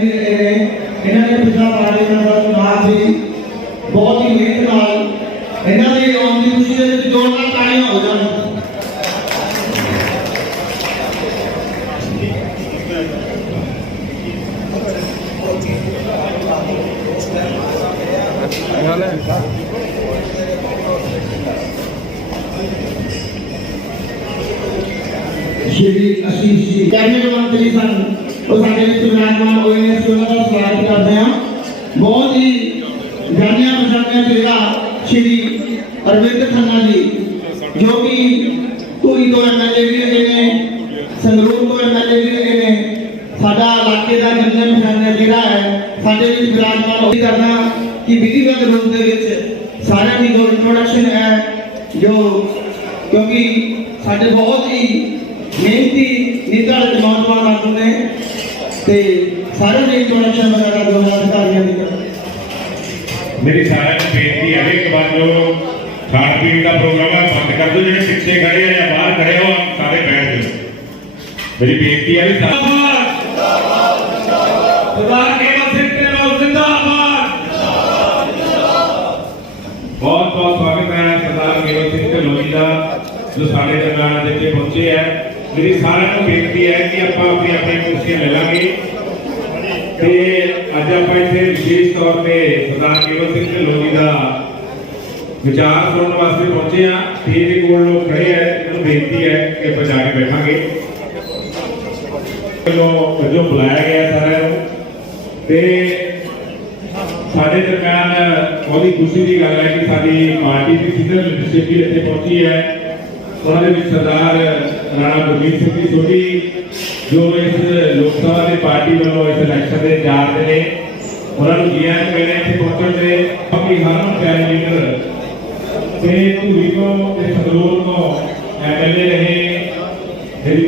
इन्होंने पिछला पार्टी का चुनाव से बहुत ही मेहनत नाल इन्होंने आने की खुशी में जोरदार तालियां हो जाए। श्री आशीष जी कैबिनेट मंत्री सन और साडे विच विराजमान होए ने असीं उन्हां दा स्वागत करदे हां। बहुत ही जानिया पछाणिया चेहरा श्री अरविंद खन्ना जी जो कि धूरी तो एमएलए भी रहे ने, संगरूर तो एमएलए भी रहे ने, साडा इलाके का जानिया पछाणिया चेहरा है। साडे विच विराजमान होई करना कि विधिवत रूप दे विच सारिਆਂ ਦੀ जो इंट्रोडक्शन है जो क्योंकि साडे बहुत ही मेहनती निडर नौजवान आगू ने ते सारे ने इंट्रोडक्शन वगैरह दो अधिकारियों की मेरी सारे बेनती है एक बार जो खान पीन का प्रोग्राम है बंद कर दो, जो पीछे खड़े हैं या बाहर खड़े हो आप सारे बैठ जाओ। मेरी बेनती है बहुत बहुत स्वागत है सरदार केवल सिंह ढिल्लों का जो साढ़े दरम्यान जिथे पहुंचे है। मेरी सारे को बेनती है कि आप अपनी अपनी कुर्सियां ले लेंगे ते अज आप इतने विशेष तौर पे सरदार केवल सिंह ढिल्लों का विचार सुनने वास्ते पहुंचे हैं। स्टेज के कोल लोग खड़े हैं, इन्होंने बेनती है कि आप जाके बैठांगे जो बुलाया गया सारे ते साढ़े दरम्यान बहुत खुशी की गल है कि साडी पार्टी की सीनियर लीडरशिप भी इतने पहुंची है। उन्होंने सरदार राणा गुरमीत सिंह जी सोढ़ी जो इस लोकसभा की पार्टी वालों इस इलैक्शन के इंचार्ज ने, उन्होंने जी आया मैंने इतने पहुंचने से अपनी हरमन प्यारे लीडर धूरी को संगरूर को एमएलए रहे श्री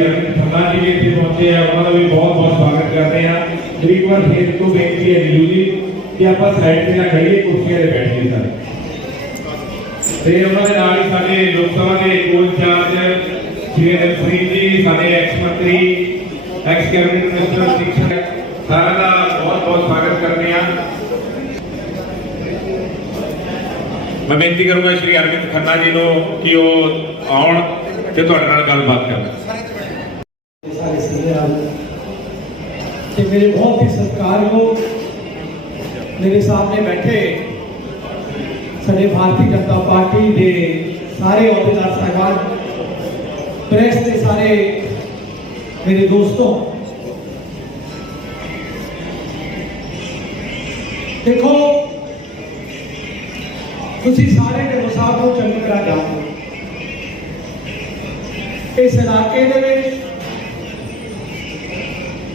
अरविंद खन्ना जी भी इतने पहुंचे हैं, उन्होंने भी बहुत बहुत स्वागत करते हैं। मेरी एक बार फिर को बेनती है नीलू जी कि आप साइड से ना खड़िए, कुर्सियां से बैठिए सारे ते उन्होंने नाल ही साडे लोकसभा के को इंचार्ज श्री अनिल सिंह जी साडे एक्स मंत्री एक्स कैबिनेट मिनिस्टर शिक्षक सारा का बहुत बहुत स्वागत करते हैं। मैं बेनती करूंगा श्री अरविंद खन्ना जी को कि वो आउण ते तुहाडे नाल गलबात करन। मेरे बहुत ही सत्कारयोग मेरे सामने बैठे साडे भारतीय जनता पार्टी के सारे अहुदेदार साहिबान, प्रेस के सारे मेरे दोस्तों, देखो तुसी सारे ढिल्लों साहब को चंगी तरह जानते हो। इस इलाके दे विच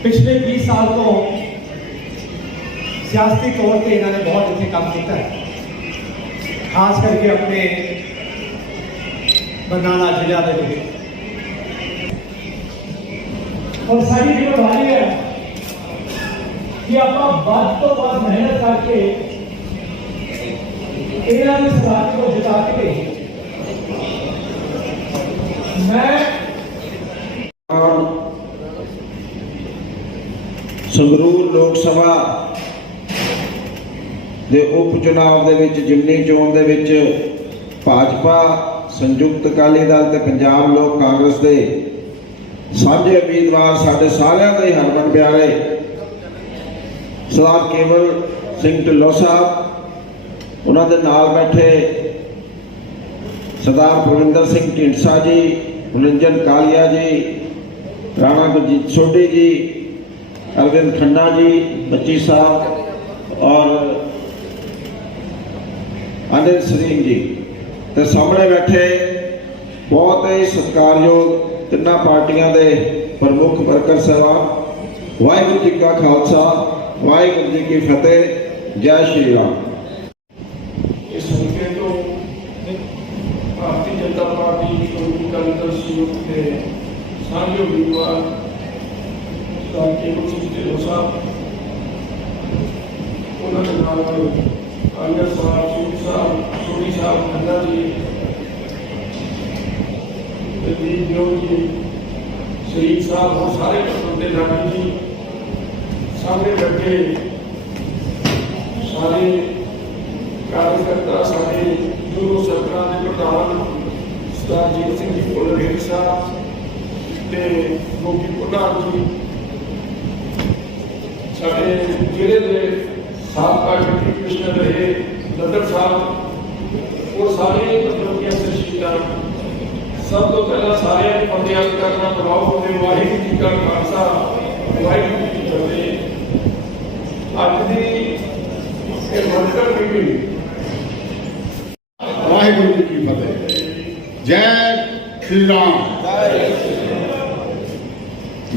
पिछले 20 साल तो सियासी तौर पर इन्होंने बहुत इतने काम किया है, खास करके अपने बरनाला जिला के। और सारी जिम्मेवारी है कि आप बद तो बद मेहनत करके इन्होंने सरकार को जिता के मैं संगरूर लोक सभा के उप चुनाव दे विच जिमनी चोण दे विच भाजपा संयुक्त अकाली दल ते पंजाब लोक कांग्रेस के साझे उम्मीदवार साडे सारिਆਂ ਦੇ हरमन प्यारे सरदार केवल सिंह ढिल्लों साहब, उन्होंने नाल बैठे सरदार बलविंदर सिंह ढींडसा जी, निरंजन कालिया जी, राणा गुरजीत सोढ़ी जी, अरविंद खन्ना जी, बच्ची साहब और अनिल सिंह जी, तो सामने बैठे बहुत ही सत्कारयोग तिना पार्टियां दे प्रमुख वर्कर साहब। वाहिगुरू जी का खालसा, वाहिगुरू जी की फतेह। जय श्री राम। इस हल्के तो भारतीय जनता पार्टी अकाली दल सूरत के सारे उम्मीदवार सरदार केवल सिंह ढिल्लों साहब, उन्होंने नाल कांग्रेस साहब, सूद साहब, सोढ़ी साहब, खन्ना जी, दीप जो जी, शहीद साहब और सारे बंदे राणी जी, सामने बैठे सारे कार्यकर्ता, सारे गुरु सरकार के प्रधान सरदार जीत सिंह जी भुल्लर साहब ते गोगी प्रधान जी, साढ़े जिले के साबका डिप्टी कमिश्नर रहे लद्दड़ साहब और सारे मतलब की शख्सियत, सब तो पहला सारे फतेह करना बुलाओ ने वाहिगुरू जी का खालसा वाहिगुरू जी की फतेह। अज की ये वर्कर मीटिंग वाहिगुरू जी की फतेह। जय श्री राम।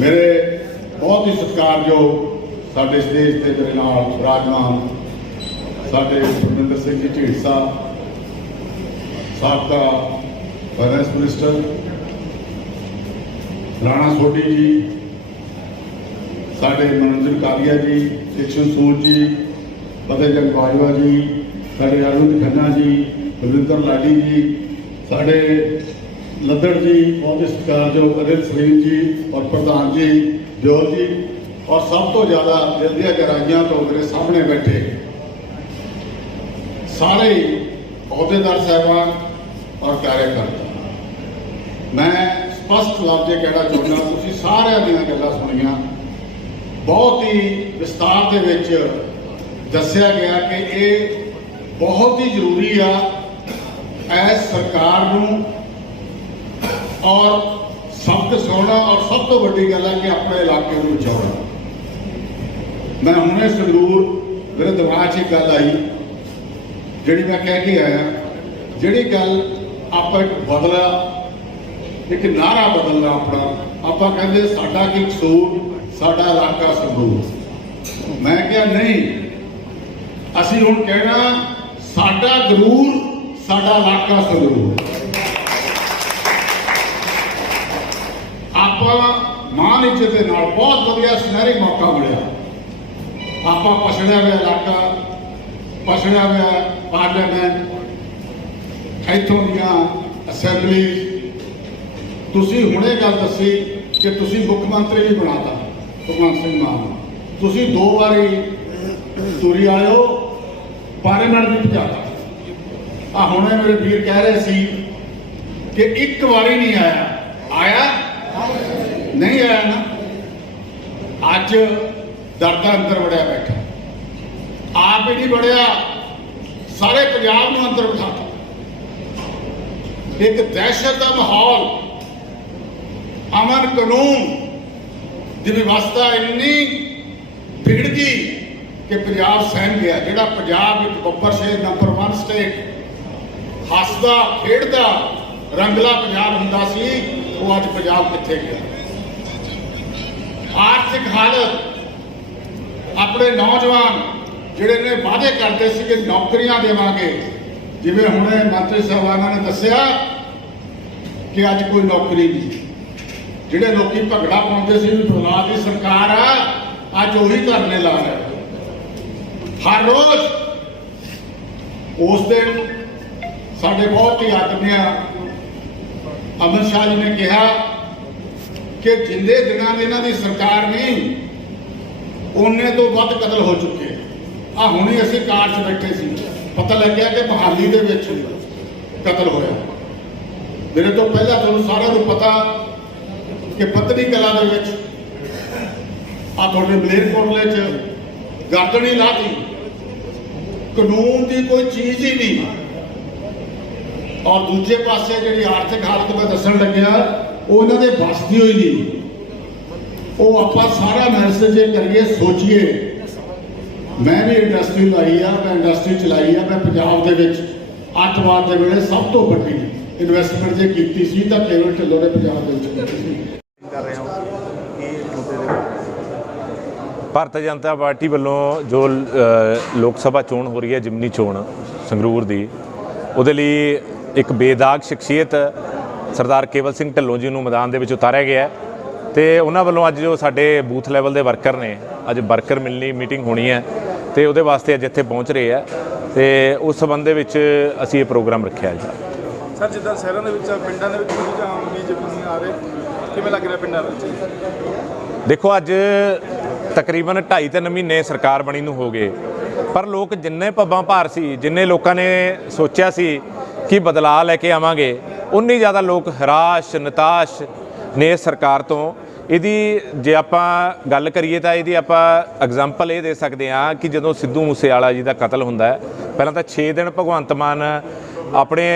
मेरे बहुत ही सत्कारयोग साडे स्टेज ते मेरे नाल विराजमान साडे परमिंदर सिंह जी ढींडसा, साबका फाइनेंस मिनिस्टर राणा सोढी जी, साडे मनोरंजन कालिया जी, शिक्षण सूद जी, फतेहजंग बाजवा जी, साडे अरविंद खन्ना जी, बलविंदर लाडी जी, साडे लद्दड़ जी, बहुत ही सत्कारयोग अनिल सलीम जी और प्रधान जी जोर जी, और सब तो ज़्यादा दिल दिया गहराइयां तो मेरे सामने बैठे सारे अहुदेदार साहबान और कार्यकर्ता। मैं स्पष्ट लफ्ज़ कहना चाਹੁੰਦਾ, ਤੁਸੀਂ ਸਾਰਿਆਂ ਦੀਆਂ ਗੱਲਾਂ ਸੁਣੀਆਂ, बहुत ही विस्तार ਦੇ ਵਿੱਚ ਦੱਸਿਆ ਗਿਆ ਕਿ ਇਹ बहुत ही ਜ਼ਰੂਰੀ ਆ ਇਸ ਸਰਕਾਰ ਨੂੰ, और सबक सुनना, और सब तो बड़ी गल है कि अपने इलाके को बचाना। मैं हुणे संगरूर मेरे दिमाग 'ਚ एक गल आई जिहड़ी मैं कह के आया, जिहड़ी गल आप एक बदला, एक नारा बदलना अपना, आप कहते साडा की कसूर, साडा इलाका संगरूर। मैं क्या नहीं, असी हुण कहना साडा गरूर, साडा इलाका संगरूर। ਆਪਾਂ ਮਾਂ ਨੀਚੇ ਦੇ ਨਾਲ ਬਹੁਤ ਵਧੀਆ ਸੁਨਹਿਰੀ ਮੌਕਾ ਮਿਲਿਆ। ਆਪਾਂ ਪਛੜਿਆ ਹੋਇਆ ਇਲਾਕਾ, ਪਛੜਿਆ ਹੋਇਆ ਪਾਰਲੀਮੈਂਟ, ਇੱਥੋਂ ਦੀਆਂ ਅਸੈਂਬਲੀ, ਤੁਸੀਂ ਹੁਣੇ ਗੱਲ ਦੱਸੀ ਕਿ ਤੁਸੀਂ ਮੁੱਖ ਮੰਤਰੀ ਵੀ ਬਣਾਤਾ ਭਗਵੰਤ ਸਿੰਘ ਮਾਨ, ਤੁਸੀਂ 2 ਵਾਰੀ ਤੁਰੀ ਆਇਓ, ਪਾਰਲੀਮੈਂਟ ਵੀ ਪਹੁੰਚਾਤਾ। ਆ ਹੁਣੇ ਮੇਰੇ ਵੀਰ ਕਹਿ ਰਹੇ ਸੀ ਕਿ 1 ਵਾਰੀ ਨਹੀਂ ਆਇਆ, ਆਇਆ नहीं आया ना, अज दर्द अंदर वड़िया बैठा, आप ही नहीं बढ़िया, सारे पंजाब में अंदर बिठाता। एक दहशत का माहौल, अमन कानून की व्यवस्था इन्नी बिगड़ गई कि पंजाब सहम गया। जिहड़ा पंजाब एक बब्बर शेर नंबर 1 स्टेट, हसदा खेडदा रंगला पंजाब हुंदा सी, वो अज पंजाब कित्थे गया। आर्थिक हालत, अपने नौजवान जिहड़े ने वादे करते सी कि नौकरियां देवांगे, जिवें हुणे मंत्री साहबाना ने दस्सिया कि अज कोई नौकरी नहीं। जिहड़े लोकी भगड़ा पाउंदे सी भी बदलाव की सरकार आ, अज उही धरने ला रहे। हर रोज उस दिन साडे बहुत ही आदरणीय अमित शाह जी ने कहा कि जिंदे दिनों में इन्हां दी सरकार नहीं, उन्ने तो वध कतल हो चुके। आ हुणे असीं कार 'च बैठे सी, पता लग्या कि मोहाली दे विच कतल होया। मेरे तो पहला तुहानूं सारिआं नूं पता कि पत्नी कला दे विच आ तुहाडे मलेरकोटले 'च गर्दन ही लाती। कानून की कोई चीज़ ही नहीं। और दूजे पासे जिहड़ी आर्थिक हालत मैं दस्सण लग्या, ਉਹਨਾਂ ਦੇ ਬਸ ਦੀ ਹੋਈ ਨਹੀਂ। ਉਹ ਆਪਾਂ ਸਾਰਾ ਮੈਸੇਜ ਜੇ ਕਰੀਏ, ਸੋਚੀਏ। ਮੈਂ ਵੀ ਇੰਡਸਟਰੀ ਲਾਈ ਆ, ਮੈਂ ਇੰਡਸਟਰੀ ਚਲਾਈ ਆ। ਮੈਂ ਪੰਜਾਬ ਦੇ ਵਿੱਚ ਅੱਤਵਾਦ ਦੇ ਵੇਲੇ ਸਭ ਤੋਂ ਵੱਡੀ ਇਨਵੈਸਟਮੈਂਟ ਜੇ ਕੀਤੀ ਸੀ ਤਾਂ ਕੇਵਲ ਢਿੱਲੋਂ ਨੇ ਪੰਜਾਬ ਦੇ ਵਿੱਚ ਕੀਤੀ ਸੀ। ਕਰ ਰਹੇ ਹਾਂ ਭਾਰਤੀ ਜਨਤਾ ਪਾਰਟੀ ਵੱਲੋਂ ਜੋ ਲੋਕ ਸਭਾ ਚੋਣ ਹੋ ਰਹੀ ਹੈ, ਜਿਮਨੀ ਚੋਣ ਸੰਗਰੂਰ ਦੀ, ਉਹਦੇ ਲਈ ਇੱਕ ਬੇਦਾਗ ਸ਼ਖਸੀਅਤ ਸਰਦਾਰ ਕੇਵਲ ਸਿੰਘ ਢਿੱਲੋਂ ਜੀ ਨੂੰ ਮੈਦਾਨ ਦੇ ਵਿੱਚ ਉਤਾਰਿਆ ਗਿਆ ਤੇ ਉਹਨਾਂ ਵੱਲੋਂ ਅੱਜ ਜੋ ਸਾਡੇ ਬੂਥ ਲੈਵਲ ਦੇ ਵਰਕਰ ਨੇ, ਅੱਜ ਵਰਕਰ ਮਿਲਣੀ ਮੀਟਿੰਗ ਹੋਣੀ ਹੈ ਤੇ ਉਹਦੇ ਵਾਸਤੇ ਅੱਜ ਇੱਥੇ ਪਹੁੰਚ ਰਹੇ ਆ ਤੇ ਉਸ ਸੰਬੰਧ ਦੇ ਵਿੱਚ ਅਸੀਂ ਇਹ ਪ੍ਰੋਗਰਾਮ ਰੱਖਿਆ ਜੀ। ਸਰ, ਜਿੱਦਾਂ ਸ਼ਹਿਰਾਂ ਦੇ ਵਿੱਚ, ਪਿੰਡਾਂ ਦੇ ਵਿੱਚ ਰੁਝਾਨ ਬੀਜੇਪੀ ਨੂੰ ਆ ਰਹੇ, ਕਿਵੇਂ ਲੱਗ ਰਿਹਾ ਪਿੰਡਾਂ ਵਿੱਚ? ਦੇਖੋ, ਅੱਜ ਤਕਰੀਬਨ 2.5-3 ਮਹੀਨੇ ਸਰਕਾਰ ਬਣੀ ਨੂੰ ਹੋ ਗਏ, ਪਰ ਲੋਕ ਜਿੰਨੇ ਪੱਬਾਂ ਭਾਰ ਸੀ, ਜਿੰਨੇ ਲੋਕਾਂ ਨੇ ਸੋਚਿਆ ਸੀ ਕਿ ਬਦਲਾਅ ਲੈ ਕੇ ਆਵਾਂਗੇ, ਉਨੀ ਜ਼ਿਆਦਾ ਲੋਕ ਹਰਾਸ਼ ਨਿਤਾਸ਼ ਨੇ ਸਰਕਾਰ ਤੋਂ। ਇਹਦੀ ਜੇ ਆਪਾਂ ਗੱਲ ਕਰੀਏ ਤਾਂ ਇਹਦੀ ਆਪਾਂ ਐਗਜ਼ਾਮਪਲ ਇਹ ਦੇ ਸਕਦੇ ਹਾਂ ਕਿ ਜਦੋਂ ਸਿੱਧੂ ਮੂਸੇਵਾਲਾ ਜੀ ਦਾ ਕਤਲ ਹੁੰਦਾ ਹੈ, ਪਹਿਲਾਂ ਤਾਂ 6 ਦਿਨ ਭਗਵੰਤ ਮਾਨ ਆਪਣੇ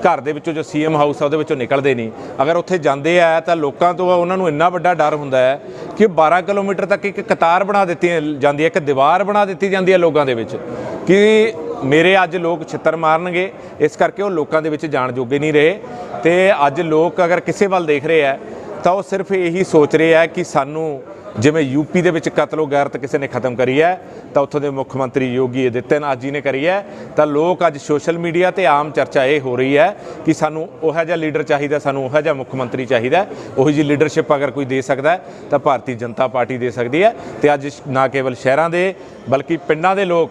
ਘਰ ਦੇ ਵਿੱਚੋਂ ਜੋ ਸੀਐਮ ਹਾਊਸ ਆ ਉਹਦੇ ਵਿੱਚੋਂ ਨਿਕਲਦੇ ਨਹੀਂ। ਅਗਰ ਉੱਥੇ ਜਾਂਦੇ ਆ ਤਾਂ ਲੋਕਾਂ ਤੋਂ ਉਹਨਾਂ ਨੂੰ ਇੰਨਾ ਵੱਡਾ ਡਰ ਹੁੰਦਾ ਹੈ ਕਿ 12 ਕਿਲੋਮੀਟਰ ਤੱਕ ਇੱਕ ਕਤਾਰ ਬਣਾ ਦਿੱਤੀ ਜਾਂਦੀ ਹੈ, ਇੱਕ ਦੀਵਾਰ ਬਣਾ ਦਿੱਤੀ ਜਾਂਦੀ ਹੈ ਲੋਕਾਂ ਦੇ ਵਿੱਚ ਕਿ ਮੇਰੇ ਅੱਜ ਲੋਕ ਛਿੱਤਰ ਮਾਰਨਗੇ। ਇਸ ਕਰਕੇ ਉਹ ਲੋਕਾਂ ਦੇ ਵਿੱਚ ਜਾਣ ਜੋਗੇ ਨਹੀਂ ਰਹੇ। ਤੇ ਅੱਜ ਲੋਕ ਅਗਰ ਕਿਸੇ ਵੱਲ ਦੇਖ ਰਹੇ ਆ ਤਾਂ ਉਹ ਸਿਰਫ ਇਹੀ ਸੋਚ ਰਹੇ ਆ ਕਿ ਸਾਨੂੰ ਜਿਵੇਂ ਯੂਪੀ ਦੇ ਵਿੱਚ ਕਤਲੋ ਗੈਰਤ ਕਿਸੇ ਨੇ ਖਤਮ ਕਰੀ ਹੈ ਤਾਂ ਉੱਥੋਂ ਦੇ ਮੁੱਖ ਮੰਤਰੀ ਯੋਗੀ ਆਦਿੱਤਿਆਨਾਥ ਜੀ ਨੇ ਕਰੀ ਹੈ। ਤਾਂ ਲੋਕ ਅੱਜ ਸੋਸ਼ਲ ਮੀਡੀਆ ਤੇ ਆਮ ਚਰਚਾ ਇਹ ਹੋ ਰਹੀ ਹੈ ਕਿ ਸਾਨੂੰ ਉਹੋ ਜਿਹਾ ਲੀਡਰ ਚਾਹੀਦਾ, ਸਾਨੂੰ ਉਹੋ ਜਿਹਾ ਮੁੱਖ ਮੰਤਰੀ ਚਾਹੀਦਾ। ਉਹੀ ਜਿਹੀ ਲੀਡਰਸ਼ਿਪ ਅਗਰ ਕੋਈ ਦੇ ਸਕਦਾ ਹੈ ਤਾਂ ਭਾਰਤੀ ਜਨਤਾ ਪਾਰਟੀ ਦੇ ਸਕਦੀ ਹੈ। ਤੇ ਅੱਜ ਨਾ ਕੇਵਲ ਸ਼ਹਿਰਾਂ ਦੇ ਬਲਕਿ ਪਿੰਡਾਂ ਦੇ ਲੋਕ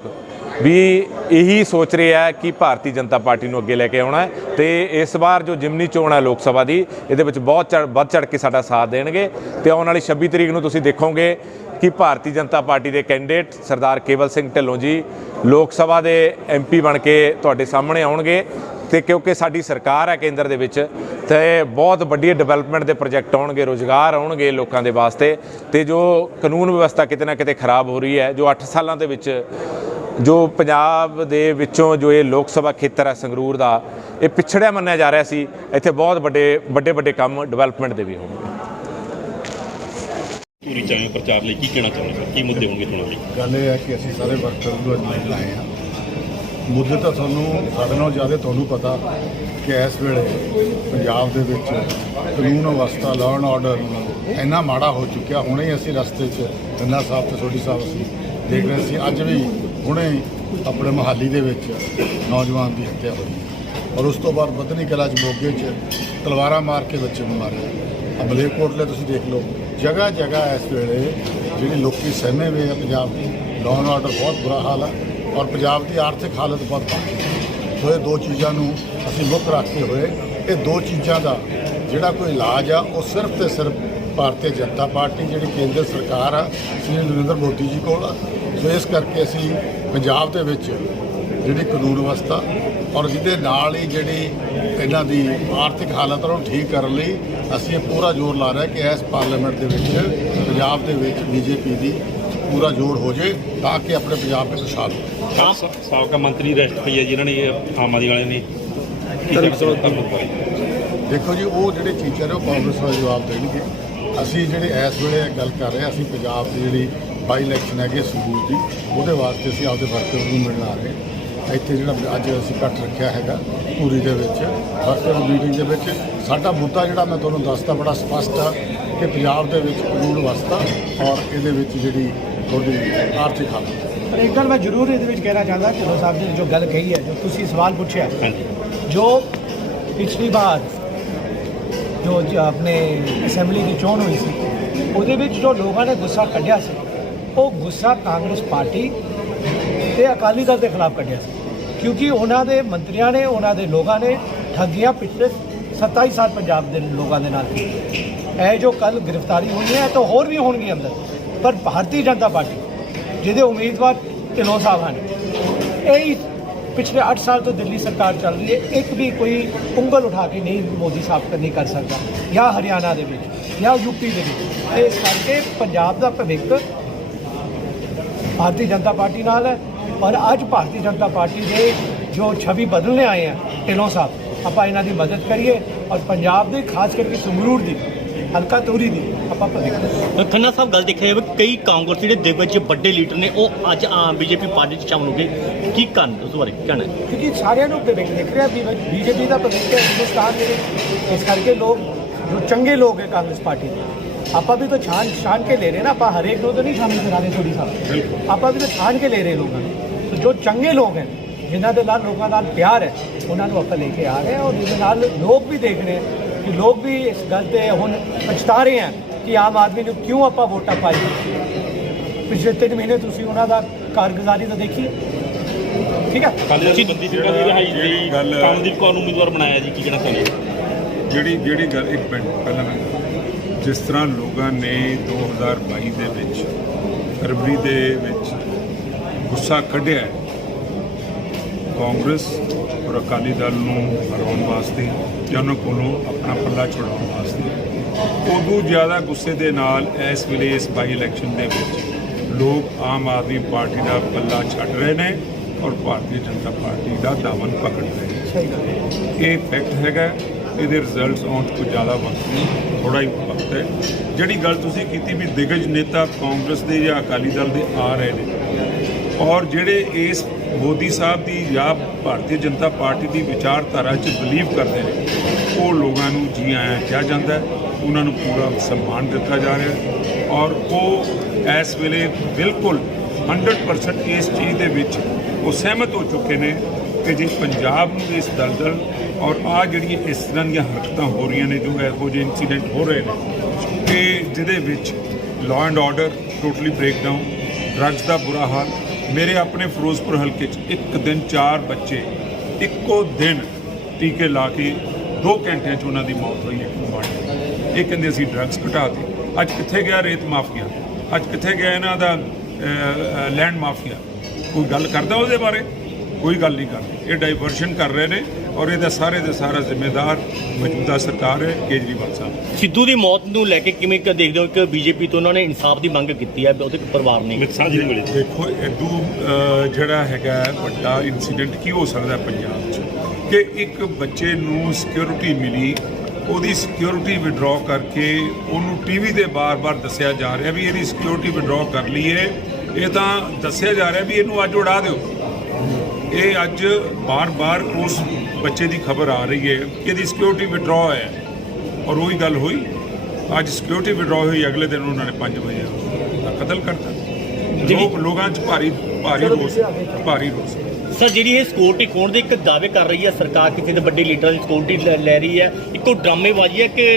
ਵੀ ਇਹੀ ਸੋਚ ਰਹੇ ਹੈ ਕਿ ਭਾਰਤੀ ਜਨਤਾ ਪਾਰਟੀ ਨੂੰ ਅੱਗੇ ਲੈ ਕੇ ਆਉਣਾ ਹੈ। ਤੇ ਇਸ ਵਾਰ ਜੋ ਜਿਮਨੀ ਚੋਣ ਹੈ ਲੋਕ ਸਭਾ ਦੀ, ਇਹਦੇ ਵਿੱਚ ਬਹੁਤ ਵੱਧ ਚੜ੍ਹ ਕੇ ਸਾਡਾ ਸਾਥ ਦੇਣਗੇ। ਤੇ ਆਉਣ ਵਾਲੀ 26 ਤਰੀਕ ਨੂੰ ਤੁਸੀਂ ਦੇਖੋਗੇ ਕਿ ਭਾਰਤੀ ਜਨਤਾ ਪਾਰਟੀ ਦੇ ਕੈਂਡੀਡੇਟ ਸਰਦਾਰ ਕੇਵਲ ਸਿੰਘ ਢਿੱਲੋਂ ਜੀ ਲੋਕ ਸਭਾ ਦੇ MP ਬਣ ਕੇ ਤੁਹਾਡੇ ਸਾਹਮਣੇ ਆਉਣਗੇ। ਤੇ ਕਿਉਂਕਿ ਸਾਡੀ ਸਰਕਾਰ ਹੈ ਕੇਂਦਰ ਦੇ ਵਿੱਚ, ਤੇ ਬਹੁਤ ਵੱਡੀ ਡਿਵੈਲਪਮੈਂਟ ਦੇ ਪ੍ਰੋਜੈਕਟ ਆਉਣਗੇ, ਰੁਜ਼ਗਾਰ ਆਉਣਗੇ ਲੋਕਾਂ ਦੇ ਵਾਸਤੇ। ਤੇ ਜੋ ਕਾਨੂੰਨ ਵਿਵਸਥਾ ਕਿਤੇ ਨਾ ਕਿਤੇ ਖਰਾਬ ਹੋ ਰਹੀ ਹੈ, ਜੋ 8 ਸਾਲਾਂ ਦੇ ਵਿੱਚ ਜੋ ਪੰਜਾਬ ਦੇ ਵਿੱਚੋਂ ਜੋ ਇਹ ਲੋਕ ਸਭਾ ਖੇਤਰ ਹੈ ਸੰਗਰੂਰ ਦਾ, ਇਹ ਪਿਛੜਿਆ ਮੰਨਿਆ ਜਾ ਰਿਹਾ ਸੀ, ਇੱਥੇ ਬਹੁਤ ਵੱਡੇ ਕੰਮ ਡਿਵੈਲਪਮੈਂਟ ਦੇ ਵੀ ਹੋਣਗੇ। ਪੂਰੀ ਚਾਹੇ ਪ੍ਰਚਾਰ ਲਈ ਕੀ ਕਹਿਣਾ ਚਾਹੁੰਦੇ ਹੋ, ਕੀ ਮੁੱਦੇ ਹੋਣਗੇ ਚੋਣਾਂ ਲਈ? ਗੱਲ ਇਹ ਹੈ ਕਿ ਅਸੀਂ ਸਾਰੇ ਵਰਕਰ ਨੂੰ ਅੱਜ ਲਾਏ ਹਾਂ। ਮੁੱਦੇ ਤਾਂ ਤੁਹਾਨੂੰ ਸਾਡੇ ਨਾਲੋਂ ਜ਼ਿਆਦਾ ਤੁਹਾਨੂੰ ਪਤਾ ਕਿ ਇਸ ਵੇਲੇ ਪੰਜਾਬ ਦੇ ਵਿੱਚ ਕਾਨੂੰਨ ਵਿਵਸਥਾ ਲਾਅ ਐਂਡ ਆਰਡਰ ਇੰਨਾ ਮਾੜਾ ਹੋ ਚੁੱਕਿਆ। ਹੁਣੇ ਹੀ ਅਸੀਂ ਰਸਤੇ 'ਚ ਗੰਨਾ ਸਾਹਿਬ ਤੇ ਸੋਢੀ ਸਾਹਿਬ ਅਸੀਂ ਦੇਖ ਰਹੇ ਸੀ, ਅੱਜ ਵੀ ਹੁਣੇ ਆਪਣੇ ਮੁਹਾਲੀ ਦੇ ਵਿੱਚ ਨੌਜਵਾਨ ਦੀ ਹੱਤਿਆ ਹੋਈ, ਔਰ ਉਸ ਤੋਂ ਬਾਅਦ ਬਦਨੀ ਕਲਾ 'ਚ ਮੋਗੇ 'ਚ ਤਲਵਾਰਾਂ ਮਾਰ ਕੇ ਬੱਚੇ ਨੂੰ ਮਾਰਿਆ। ਮਲੇਰਕੋਟਲੇ ਤੁਸੀਂ ਦੇਖ ਲਓ, ਜਗ੍ਹਾ ਜਗ੍ਹਾ ਇਸ ਵੇਲੇ ਜਿਹੜੀ ਲੋਕੀ ਸਹਿਮੇ ਹੋਏ ਆ ਪੰਜਾਬ ਦੀ, ਲਾਅ ਐਂਡ ਆਰਡਰ ਬਹੁਤ ਬੁਰਾ ਹਾਲ ਹੈ ਔਰ ਪੰਜਾਬ ਦੀ ਆਰਥਿਕ ਹਾਲਤ ਬਹੁਤ ਮਾੜੀ ਹੈ। ਸੋ ਇਹ ਦੋ ਚੀਜ਼ਾਂ ਨੂੰ ਅਸੀਂ ਮੁੱਖ ਰੱਖਦੇ ਹੋਏ ਇਹ ਦੋ ਚੀਜ਼ਾਂ ਦਾ ਜਿਹੜਾ ਕੋਈ ਇਲਾਜ ਆ ਉਹ ਸਿਰਫ ਤੇ ਸਿਰਫ ਭਾਰਤੀ ਜਨਤਾ ਪਾਰਟੀ ਜਿਹੜੀ ਕੇਂਦਰ ਸਰਕਾਰ ਆ ਸ਼੍ਰੀ ਨਰਿੰਦਰ ਮੋਦੀ ਜੀ ਕੋਲ ਆ। ਸੋ ਇਸ ਕਰਕੇ ਅਸੀਂ ਪੰਜਾਬ ਦੇ ਵਿੱਚ ਜਿਹੜੀ ਕਾਨੂੰਨ ਵਿਵਸਥਾ ਔਰ ਜਿਹਦੇ ਨਾਲ ਹੀ ਜਿਹੜੀ ਇਹਨਾਂ ਦੀ ਆਰਥਿਕ ਹਾਲਤ ਨੂੰ ਠੀਕ ਕਰਨ ਲਈ ਅਸੀਂ ਇਹ ਪੂਰਾ ਜ਼ੋਰ ਲਾ ਰਹੇ ਕਿ ਇਸ ਪਾਰਲੀਮੈਂਟ ਦੇ ਵਿੱਚ ਪੰਜਾਬ ਦੇ ਵਿੱਚ BJP ਦੀ ਪੂਰਾ ਜੋੜ ਹੋ ਜੇ ਤਾਂ ਕਿ ਆਪਣੇ ਪੰਜਾਬ ਵਿੱਚ ਖੁਸ਼ਹਾਲ ਹੋ। ਸਾਬਕਾ ਮੰਤਰੀ ਅਰੈਸਟ ਹੋਈ ਹੈ ਜਿਨ੍ਹਾਂ ਨੇ ਆਮ ਆਦਮੀ ਵਾਲਿਆਂ ਨੇ ਦੇਖੋ ਜੀ, ਉਹ ਜਿਹੜੇ ਟੀਚਰ ਉਹ ਕਾਂਗਰਸ ਵਾਲੇ ਜਵਾਬ ਦੇਣਗੇ। ਅਸੀਂ ਜਿਹੜੇ ਇਸ ਵੇਲੇ ਗੱਲ ਕਰ ਰਹੇ ਹਾਂ, ਅਸੀਂ ਪੰਜਾਬ ਦੀ ਜਿਹੜੀ ਬਾਈ ਇਲੈਕਸ਼ਨ ਹੈਗੀ ਸੰਗਰੂਰ ਦੀ, ਉਹਦੇ ਵਾਸਤੇ ਅਸੀਂ ਆਪਦੇ ਵਰਕਰ ਨੂੰ ਮਿਲਣ ਆ ਰਹੇ ਹਾਂ। ਇੱਥੇ ਜਿਹੜਾ ਅੱਜ ਅਸੀਂ ਇਕੱਠ ਰੱਖਿਆ ਹੈਗਾ ਧੂਰੀ ਦੇ ਵਿੱਚ ਵਰਕਰ ਮੀਟਿੰਗ ਦੇ ਵਿੱਚ, ਸਾਡਾ ਮੁੱਦਾ ਜਿਹੜਾ ਮੈਂ ਤੁਹਾਨੂੰ ਦੱਸਦਾ ਬੜਾ ਸਪਸ਼ਟ ਆ ਕਿ ਪੰਜਾਬ ਦੇ ਵਿੱਚ ਕਾਨੂੰਨ ਵਿਵਸਥਾ ਔਰ ਇਹਦੇ ਵਿੱਚ ਜਿਹੜੀ ਤੁਹਾਡੀ ਆਰਥਿਕ ਹਾਲਤ। ਪਰ ਇੱਕ ਗੱਲ ਮੈਂ ਜ਼ਰੂਰ ਇਹਦੇ ਵਿੱਚ ਕਹਿਣਾ ਚਾਹੁੰਦਾ, ਢਿੱਲੋਂ ਸਾਹਿਬ ਨੇ ਜੋ ਗੱਲ ਕਹੀ ਹੈ, ਜੋ ਤੁਸੀਂ ਸਵਾਲ ਪੁੱਛਿਆ, ਜੋ ਪਿਛਲੀ ਵਾਰ ਜੋ ਆਪਣੇ ਅਸੈਂਬਲੀ ਦੀ ਚੋਣ ਹੋਈ ਸੀ ਉਹਦੇ ਵਿੱਚ ਜੋ ਲੋਕਾਂ ਨੇ ਗੁੱਸਾ ਕੱਢਿਆ ਸੀ, ਉਹ ਗੁੱਸਾ ਕਾਂਗਰਸ ਪਾਰਟੀ ਤੇ ਅਕਾਲੀ ਦਲ ਦੇ ਖਿਲਾਫ ਕੱਢਿਆ ਸੀ, ਕਿਉਂਕਿ ਉਹਨਾਂ ਦੇ ਮੰਤਰੀਆਂ ਨੇ, ਉਹਨਾਂ ਦੇ ਲੋਕਾਂ ਨੇ ਠੱਗੀਆਂ ਪਿਛਲੇ 27 ਸਾਲ ਪੰਜਾਬ ਦੇ ਲੋਕਾਂ ਦੇ ਨਾਲ ਕੀਤੀ। ਇਹ ਜੋ ਕੱਲ ਗ੍ਰਿਫਤਾਰੀ ਹੋਈ ਹੈ ਤਾਂ ਹੋਰ ਵੀ ਹੋਣਗੀਆਂ ਅੰਦਰ, ਪਰ ਭਾਰਤੀ ਜਨਤਾ ਪਾਰਟੀ ਜਿਹਦੇ ਉਮੀਦਵਾਰ ਢਿੱਲੋਂ ਸਾਹਿਬ ਹਨ, ਇਹ ਪਿਛਲੇ 8 ਸਾਲ ਤੋਂ ਦਿੱਲੀ ਸਰਕਾਰ ਚੱਲ ਰਹੀ ਹੈ, ਇੱਕ ਵੀ ਕੋਈ ਉਂਗਲ ਉਠਾ ਕੇ ਨਹੀਂ ਮੋਦੀ ਸਾਹਿਬ ਨਹੀਂ ਕਰ ਸਕਦਾ, ਜਾਂ ਹਰਿਆਣਾ ਦੇ ਵਿੱਚ ਜਾਂ ਯੂਪੀ ਦੇ ਵਿੱਚ। ਤੇ ਇਸ ਕਰਕੇ ਪੰਜਾਬ ਦਾ ਭਵਿੱਖ ਭਾਰਤੀ ਜਨਤਾ ਪਾਰਟੀ ਨਾਲ ਹੈ। ਔਰ ਅੱਜ ਭਾਰਤੀ ਜਨਤਾ ਪਾਰਟੀ ਦੇ ਜੋ ਛਵੀ ਬਦਲਨੇ ਆਏ ਆ ਢਿੱਲੋਂ ਸਾਹਿਬ, ਆਪਾਂ ਇਹਨਾਂ ਦੀ ਮਦਦ ਕਰੀਏ ਔਰ ਪੰਜਾਬ ਦੇ ਖਾਸ ਕਰਕੇ ਸੰਗਰੂਰ ਦੀ ਹਲਕਾ ਧੂਰੀ ਦੀ ਆਪਾਂ ਭਵਿੱਖ। ਖੰਨਾ ਸਾਹਿਬ ਗੱਲ ਦੇਖਿਆ ਜਾਵੇ, ਕਈ ਕਾਂਗਰਸ ਜਿਹੜੇ ਦਿਗਵਜ ਵੱਡੇ ਲੀਡਰ ਨੇ ਉਹ ਅੱਜ BJP ਪਾਰਟੀ 'ਚ ਸ਼ਾਮਲ ਹੋ ਗਏ, ਕੀ ਕਾਰਨ ਉਸ ਬਾਰੇ ਕਹਿਣਾ? ਕਿਉਂਕਿ ਸਾਰਿਆਂ ਨੂੰ ਭਵਿੱਖ ਦਿਖ ਰਿਹਾ, BJP ਦਾ ਭਵਿੱਖ ਹੈ ਹਿੰਦੁਸਤਾਨ ਦੇ, ਇਸ ਕਰਕੇ ਲੋਕ ਜੋ ਚੰਗੇ ਲੋਕ ਹੈ ਕਾਂਗਰਸ ਪਾਰਟੀ ਦੇ, ਆਪਾਂ ਵੀ ਤਾਂ ਛਾਣ ਕੇ ਲੈ ਰਹੇ ਨਾ, ਆਪਾਂ ਹਰੇਕ ਨੂੰ ਤਾਂ ਨਹੀਂ ਸ਼ਾਮਿਲ ਕਰਾ ਰਹੇ ਥੋੜੀ ਸਾਹਿਬ, ਆਪਾਂ ਵੀ ਤਾਂ ਛਾਣ ਕੇ ਲੈ ਰਹੇ ਲੋਕਾਂ ਨੂੰ। ਜੋ ਚੰਗੇ ਲੋਕ ਹਨ, ਜਿਨ੍ਹਾਂ ਦੇ ਨਾਲ ਲੋਕਾਂ ਨਾਲ ਪਿਆਰ ਹੈ, ਉਹਨਾਂ ਨੂੰ ਆਪਾਂ ਲੈ ਕੇ ਆ ਰਹੇ ਹਾਂ। ਔਰ ਇਹਦੇ ਨਾਲ ਲੋਕ ਵੀ ਦੇਖ ਰਹੇ ਕਿ ਲੋਕ ਵੀ ਇਸ ਗੱਲ 'ਤੇ ਹੁਣ ਪਛਤਾ ਰਹੇ ਹਨ ਕਿ ਆਮ ਆਦਮੀ ਨੂੰ ਕਿਉਂ ਆਪਾਂ ਵੋਟਾਂ ਪਾਈ। ਪਿਛਲੇ 3 ਮਹੀਨੇ ਤੁਸੀਂ ਉਹਨਾਂ ਦਾ ਕਾਰਗੁਜ਼ਾਰੀ ਤਾਂ ਦੇਖੀ, ਠੀਕ ਹੈ। ਬੰਦੀ ਸਿੰਘਾਂ ਦੀ ਰਿਹਾਈ ਲਈ ਕਾਮਦੀਪ ਕੌਰ ਨੂੰ ਉਮੀਦਵਾਰ ਬਣਾਇਆ ਜੀ, ਕੀ ਕਹਿਣਾ ਚਾਹੁੰਦੇ? ਜਿਹੜੀ ਗੱਲ ਇੱਕ ਮਿੰਟ ਪਹਿਲਾਂ ਜਿਸ ਤਰ੍ਹਾਂ ਲੋਕਾਂ ਨੇ 2022 ਦੇ ਵਿੱਚ ਫਰਵਰੀ ਦੇ ਵਿੱਚ ਗੁੱਸਾ ਕੱਢਿਆ ਕਾਂਗਰਸ ਔਰ ਅਕਾਲੀ ਦਲ ਨੂੰ ਹਰਾਉਣ ਵਾਸਤੇ ਜਾਂ ਉਹਨਾਂ ਕੋਲੋਂ ਆਪਣਾ ਪੱਲਾ ਛੁਡਾਉਣ ਵਾਸਤੇ, ਉਦੋਂ ਜ਼ਿਆਦਾ ਗੁੱਸੇ ਦੇ ਨਾਲ ਇਸ ਵੇਲੇ ਇਸ ਬਾਈ ਇਲੈਕਸ਼ਨ ਦੇ ਵਿੱਚ ਲੋਕ ਆਮ ਆਦਮੀ ਪਾਰਟੀ ਦਾ ਪੱਲਾ ਛੱਡ ਰਹੇ ਨੇ ਔਰ ਭਾਰਤੀ ਜਨਤਾ ਪਾਰਟੀ ਦਾ ਦਾਮਨ ਪਕੜ ਰਹੇ ਨੇ। ਇਹ ਫੈਕਟ ਹੈਗਾ। ਇਹਦੇ ਰਿਜ਼ਲਟਸ ਆਉਣ ਤੋਂ ਜ਼ਿਆਦਾ ਵਕਤ ਨਹੀਂ, ਥੋੜਾ ਹੀ ਵਕਤ ਹੈ। ਜਿਹੜੀ ਗੱਲ ਤੁਸੀਂ ਕੀਤੀ ਵੀ ਦਿਗਜ ਨੇਤਾ ਕਾਂਗਰਸ ਦੇ ਜਾਂ ਅਕਾਲੀ ਦਲ ਦੇ ਆ ਰਹੇ ਨੇ ਔਰ ਜਿਹੜੇ ਇਸ ਮੋਦੀ ਸਾਹਿਬ ਦੀ ਜਾਂ ਭਾਰਤੀ ਜਨਤਾ ਪਾਰਟੀ ਦੀ ਵਿਚਾਰਧਾਰਾ 'ਚ ਬਿਲੀਵ ਕਰਦੇ ਨੇ, ਉਹ ਲੋਕਾਂ ਨੂੰ ਜੀ ਆਇਆਂ ਕਿਹਾ ਜਾਂਦਾ, ਉਹਨਾਂ ਨੂੰ ਪੂਰਾ ਸਨਮਾਨ ਦਿੱਤਾ ਜਾ ਰਿਹਾ ਔਰ ਉਹ ਇਸ ਵੇਲੇ ਬਿਲਕੁਲ 100% ਇਸ ਚੀਜ਼ ਦੇ ਵਿੱਚ ਉਹ ਸਹਿਮਤ ਹੋ ਚੁੱਕੇ ਨੇ ਕਿ ਜੇ ਪੰਜਾਬ ਨੂੰ ਇਸ ਦਲਦਲ ਔਰ ਆ ਜਿਹੜੀਆਂ ਇਸ ਤਰ੍ਹਾਂ ਦੀਆਂ ਹਰਕਤਾਂ ਹੋ ਰਹੀਆਂ ਨੇ, ਜੋ ਇਹੋ ਜਿਹੇ ਇਨਸੀਡੈਂਟ ਹੋ ਰਹੇ ਨੇ ਕਿ ਜਿਹਦੇ ਵਿੱਚ law and order totally breakdown, drugs ਦਾ ਬੁਰਾ ਹਾਲ। ਮੇਰੇ ਆਪਣੇ ਫਿਰੋਜ਼ਪੁਰ ਹਲਕੇ 'ਚ ਇੱਕ ਦਿਨ 4 ਬੱਚੇ ਇੱਕੋ ਦਿਨ ਟੀਕੇ ਲਾ ਕੇ 2 ਘੰਟਿਆਂ 'ਚ ਉਹਨਾਂ ਦੀ ਮੌਤ ਹੋਈ ਹੈ। ਇਹ ਕਹਿੰਦੇ ਅਸੀਂ ਡਰੱਗਸ ਘਟਾ ਦਿੱਤੇ। ਅੱਜ ਕਿੱਥੇ ਗਿਆ ਰੇਤ ਮਾਫੀਆ? ਅੱਜ ਕਿੱਥੇ ਗਿਆ ਇਹਨਾਂ ਦਾ ਲੈਂਡ ਮਾਫੀਆ? ਕੋਈ ਗੱਲ ਕਰਦਾ ਉਹਦੇ ਬਾਰੇ? ਕੋਈ ਗੱਲ ਨਹੀਂ ਕਰਦੇ। ਇਹ ਡਾਈਵਰਸ਼ਨ ਕਰ ਰਹੇ ਨੇ ਔਰ ਇਹਦਾ ਸਾਰੇ ਦਾ ਸਾਰਾ ਜ਼ਿੰਮੇਦਾਰ ਮੌਜੂਦਾ ਸਰਕਾਰ ਹੈ, ਕੇਜਰੀਵਾਲ ਸਾਹਿਬ। ਸਿੱਧੂ ਦੀ ਮੌਤ ਨੂੰ ਲੈ ਕੇ ਕਿਵੇਂ ਦੇਖਦੇ ਹੋ ਕਿ ਬੀਜੇਪੀ ਤੋਂ ਉਹਨਾਂ ਨੇ ਇਨਸਾਫ ਦੀ ਮੰਗ ਕੀਤੀ ਹੈ, ਉਹਦੇ ਪਰਿਵਾਰ ਨੇ ਸਾਂਝੀ ਮਿਲੀ? ਦੇਖੋ ਇਦੋਂ ਜਿਹੜਾ ਹੈਗਾ ਵੱਡਾ ਇਨਸੀਡੈਂਟ ਕੀ ਹੋ ਸਕਦਾ ਪੰਜਾਬ 'ਚ ਕਿ ਇੱਕ ਬੱਚੇ ਨੂੰ ਸਿਕਿਉਰਿਟੀ ਮਿਲੀ, ਉਹਦੀ ਸਿਕਿਉਰਿਟੀ ਵਿਡਰਾਅ ਕਰਕੇ ਉਹਨੂੰ ਟੀਵੀ ਤੇ ਬਾਰ-ਬਾਰ ਦੱਸਿਆ ਜਾ ਰਿਹਾ ਵੀ ਇਹਦੀ ਸਿਕਿਉਰਿਟੀ ਵਿਡਰਾਅ ਕਰ ਲਈ ਹੈ। ਇਹ ਤਾਂ ਦੱਸਿਆ ਜਾ ਰਿਹਾ ਵੀ ਇਹਨੂੰ ਅੱਜ ਉਡਾ ਦਿਓ। ਇਹ ਅੱਜ ਬਾਰ-ਬਾਰ ਉਸ ਬੱਚੇ ਦੀ ਖਬਰ ਆ ਰਹੀ ਹੈ ਕਿ ਇਹਦੀ ਸਿਕਿਉਰਿਟੀ ਵਿਡਰਾਅ ਹੈ ਔਰ ਉਹੀ ਗੱਲ ਹੋਈ। ਅੱਜ ਸਿਕਿਉਰਿਟੀ ਵਿਡਰਾਅ ਹੋਈ, ਅਗਲੇ ਦਿਨ ਉਹਨਾਂ ਨੇ 5 ਵਜੇ ਕਤਲ ਕਰਤਾ। ਲੋਕਾਂ 'ਚ ਭਾਰੀ ਰੋਸ। ਸਰ, ਜਿਹੜੀ ਇਹ ਸਿਕਿਉਰਿਟੀ ਖੋਣ ਦੇ ਇੱਕ ਦਾਅਵੇ ਕਰ ਰਹੀ ਹੈ ਸਰਕਾਰ, ਕਿਸੇ ਦੇ ਵੱਡੇ ਲੀਡਰਾਂ ਦੀ ਸਿਕਿਉਰਿਟੀ ਲੈ ਰਹੀ ਹੈ, ਇੱਕੋ ਡਰਾਮੇਬਾਜ਼ੀ ਹੈ ਕਿ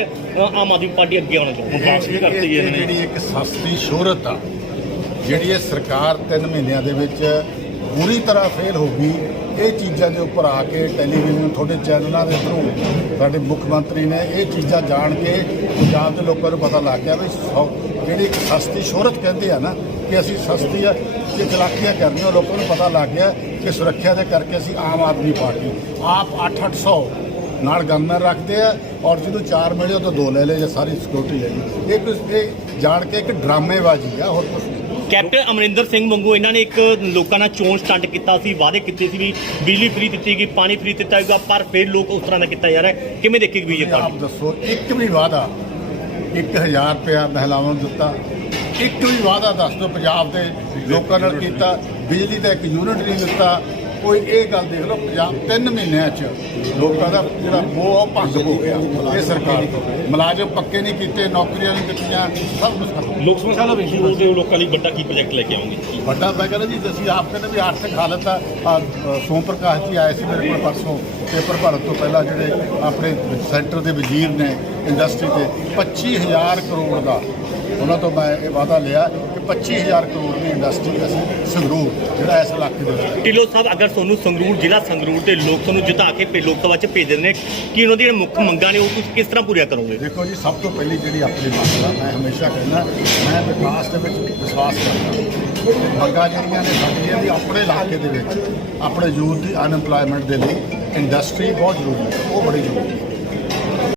ਆਮ ਆਦਮੀ ਪਾਰਟੀ ਅੱਗੇ ਆਉਣਾ ਚਾਹੁੰਦੀ ਹੈ। ਜਿਹੜੀ ਇੱਕ ਸਸਤੀ ਸ਼ੋਹਰਤ ਆ, ਜਿਹੜੀ ਇਹ ਸਰਕਾਰ 3 ਮਹੀਨਿਆਂ ਦੇ ਵਿੱਚ ਪੂਰੀ ਤਰ੍ਹਾਂ ਫੇਲ ਹੋ ਗਈ। ਇਹ ਚੀਜ਼ਾਂ ਦੇ ਉੱਪਰ ਆ ਕੇ ਟੈਲੀਵਿਜ਼ਨ, ਤੁਹਾਡੇ ਚੈਨਲਾਂ ਦੇ ਥਰੂ ਸਾਡੇ ਮੁੱਖ ਮੰਤਰੀ ਨੇ ਇਹ ਚੀਜ਼ਾਂ ਜਾਣ ਕੇ ਪੰਜਾਬ ਦੇ ਲੋਕਾਂ ਨੂੰ ਪਤਾ ਲੱਗ ਗਿਆ ਵੀ ਜਿਹੜੀ ਇੱਕ ਸਸਤੀ ਸ਼ੋਹਰਤ ਕਹਿੰਦੇ ਆ ਨਾ ਕਿ ਅਸੀਂ ਸਸਤੀ ਆ ਕਿ ਚਲਾਕੀਆਂ ਕਰਨੀਆਂ, ਉਹ ਲੋਕਾਂ ਨੂੰ ਪਤਾ ਲੱਗ ਗਿਆ ਕਿ ਸੁਰੱਖਿਆ ਦੇ ਕਰਕੇ ਅਸੀਂ ਆਮ ਆਦਮੀ ਪਾਰਟੀ ਆਪ 800 ਨਾਲ ਗਨਮੈਨ ਰੱਖਦੇ ਆ ਔਰ ਜਦੋਂ 4 ਮਿਲੇ ਤਾਂ 2 ਲੈ ਲਏ ਜਾਂ ਸਾਰੀ ਸਿਕਿਉਰਿਟੀ ਲੈ ਲਈ। ਇਹ ਜਾਣ ਕੇ ਇੱਕ ਡਰਾਮੇਬਾਜ਼ੀ ਆ, ਹੋਰ ਕੁਛ ਨਹੀਂ। ਕੈਪਟਨ ਅਮਰਿੰਦਰ ਸਿੰਘ ਵਾਂਗੂ ਇਹਨਾਂ ਨੇ ਇੱਕ ਲੋਕਾਂ ਨਾਲ ਚੋਣ ਸਟੰਟ ਕੀਤਾ ਸੀ, ਵਾਅਦੇ ਕੀਤੇ ਸੀ ਵੀ ਬਿਜਲੀ ਫ੍ਰੀ ਦਿੱਤੀ ਗਈ, ਪਾਣੀ ਫ੍ਰੀ ਦਿੱਤਾ ਜਾਊਗਾ, ਪਰ ਫਿਰ ਲੋਕ ਉਸ ਤਰ੍ਹਾਂ ਦਾ ਕੀਤਾ ਜਾ ਰਿਹਾ। ਕਿਵੇਂ ਦੇਖੇਗੀ ਬੀਜੇਪੀ? ਆਪ ਦੱਸੋ, ਇੱਕ ਵੀ ਵਾਅਦਾ 1000 ਰੁਪਇਆ ਮਹਿਲਾਵਾਂ ਨੂੰ ਦਿੱਤਾ? ਇੱਕ ਵੀ ਵਾਅਦਾ ਦੱਸ ਦਿਓ ਪੰਜਾਬ ਦੇ ਲੋਕਾਂ ਨਾਲ ਕੀਤਾ? ਬਿਜਲੀ ਦਾ ਇੱਕ ਯੂਨਿਟ ਨਹੀਂ ਦਿੱਤਾ ਕੋਈ। ਇਹ ਗੱਲ ਦੇਖ ਲਓ, ਪੰਜਾਬ 3 ਮਹੀਨਿਆਂ 'ਚ ਲੋਕਾਂ ਦਾ ਜਿਹੜਾ ਮੋਹ ਭੰਗ ਹੋ ਗਿਆ ਇਹ ਸਰਕਾਰ ਤੋਂ। ਮੁਲਾਜ਼ਮ ਪੱਕੇ ਨਹੀਂ ਕੀਤੇ, ਨੌਕਰੀਆਂ ਨਹੀਂ ਦਿੱਤੀਆਂ, ਸਭ ਕੁਝ ਖਤਮ। ਲੋਕ ਸਮਝਾ ਲਓ ਵੀ ਲੋਕਾਂ ਲਈ ਵੱਡਾ ਕੀ ਪ੍ਰੋਜੈਕਟ ਲੈ ਕੇ ਆਉਂਗੇ? ਵੱਡਾ ਮੈਂ ਕਹਿੰਦਾ ਜੀ, ਅਸੀਂ ਆਪ ਕਹਿੰਦੇ ਵੀ ਆਰਥਿਕ ਹਾਲਤ ਆ। ਸੋਮ ਪ੍ਰਕਾਸ਼ ਜੀ ਆਏ ਸੀ ਮੇਰੇ ਕੋਲ ਪਰਸੋਂ ਪੇਪਰ ਭਰਨ ਤੋਂ ਪਹਿਲਾਂ, ਜਿਹੜੇ ਆਪਣੇ ਸੈਂਟਰ ਦੇ ਵਜ਼ੀਰ ਨੇ ਇੰਡਸਟਰੀ ਦੇ 25,000 ਕਰੋੜ ਦਾ ਉਹਨਾਂ ਤੋਂ ਮੈਂ ਇਹ ਵਾਅਦਾ ਲਿਆ ਕਿ 25,000 ਕਰੋੜ ਦੀ ਇੰਡਸਟਰੀ ਅਸੀਂ ਸੰਗਰੂਰ ਜਿਹੜਾ ਇਸ ਇਲਾਕੇ ਦੇ ਵਿੱਚ। ਢਿੱਲੋਂ ਸਾਹਿਬ, ਅਗਰ ਤੁਹਾਨੂੰ ਸੰਗਰੂਰ ਜ਼ਿਲ੍ਹਾ ਸੰਗਰੂਰ ਦੇ ਲੋਕ ਤੁਹਾਨੂੰ ਜਿਤਾ ਕੇ ਲੋਕ ਸਭਾ 'ਚ ਭੇਜਦੇ ਨੇ, ਕਿ ਉਹਨਾਂ ਦੀਆਂ ਮੁੱਖ ਮੰਗਾਂ ਨੇ ਉਹ ਤੁਸੀਂ ਕਿਸ ਤਰ੍ਹਾਂ ਪੂਰੀਆਂ ਕਰੋਗੇ? ਦੇਖੋ ਜੀ, ਸਭ ਤੋਂ ਪਹਿਲੀ ਜਿਹੜੀ ਆਪਣੀ ਮੰਗ ਆ, ਮੈਂ ਹਮੇਸ਼ਾ ਕਹਿੰਦਾ ਮੈਂ ਵਿਕਾਸ ਦੇ ਵਿੱਚ ਵਿਸ਼ਵਾਸ ਕਰਦਾ। ਮੰਗਾਂ ਜਿਹੜੀਆਂ ਨੇ ਸਾਡੀਆਂ ਵੀ ਆਪਣੇ ਇਲਾਕੇ ਦੇ ਵਿੱਚ ਆਪਣੇ ਯੂਥ ਦੀ ਅਨਐਮਪਲਾਇਮੈਂਟ ਦੇ ਲਈ ਇੰਡਸਟਰੀ ਬਹੁਤ ਜ਼ਰੂਰੀ ਹੈ, ਉਹ ਬੜੀ ਜ਼ਰੂਰੀ ਹੈ।